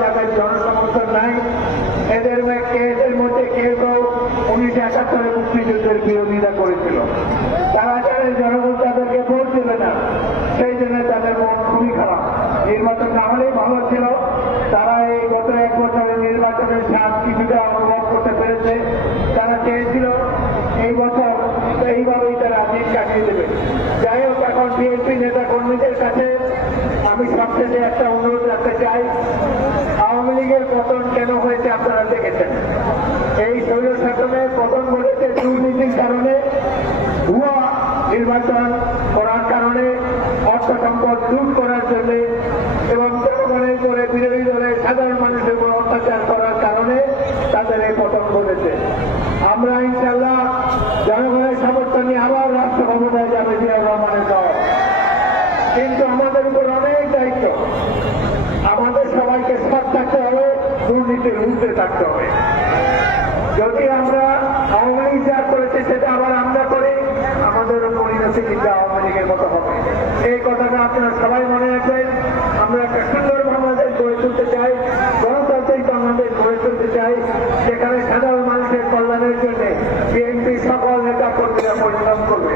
যাদের জনসমর্থন নাই, এদের মধ্যে কেউ কেউ 1971 মুক্তিযুদ্ধের বিরোধিতা করেছিল। তারা জানে জনগণ তাদেরকে ভোট দেবে না, সেই জন্য তাদের মন খুবই খারাপ। নির্বাচন না হলেই ভালো ছিল। তারা এই গত এক বছরের নির্বাচনের স্বাদ কিছুটা অনুভব করতে পেরেছে। তারা চেয়েছিল এই বছর এইভাবেই তারা দিন কাটিয়ে দেবে। যাই হোক, এখন বিএনপি নেতা কর্মীদের কাছে আমি সবশেষে একটা অনুরোধ রাখতে চাই। আওয়ামী লীগের পতন কেন হয়েছে আপনারা দেখেছেন। এই স্বৈর শাসনের পতন ঘটেছে দুর্নীতির কারণে, ভুয়া নির্বাচন করার কারণে, অর্থ সম্পদ লুট করার জন্য এবং জনগণের করে বিরোধী দলের সাধারণ মানুষের উপর অত্যাচার করার কারণে তাদের এই পতন ঘটেছে। আমরা ইনশাল্লাহ জনগণের সমর্থন নিয়ে আবার রাষ্ট্র ক্ষমতায় যাবে জিয়াউর রহমানের দল। কিন্তু আমাদের উপর অনেক দায়িত্ব। আমাদের সবাইকে সৎ থাকতে হবে, দুর্নীতির ঊর্ধ্বে থাকতে হবে। যদি আমরা আওয়ামী লীগ যা করেছে সেটা আবার আমরা করি, আমাদেরও পরিণতি কিন্তু আওয়ামী লীগের মতো হবে। এই কথাটা আপনারা সবাই মনে রাখবেন। আমরা একটা সুন্দর বাংলাদেশ গড়ে তুলতে চাই, গণতান্ত্রিক বাংলাদেশ গড়ে তুলতে চাই, যেখানে সাধারণ মানুষের কল্যাণের জন্য বিএনপি সকল নেতা কর্মীরা পরিশ্রম করবে।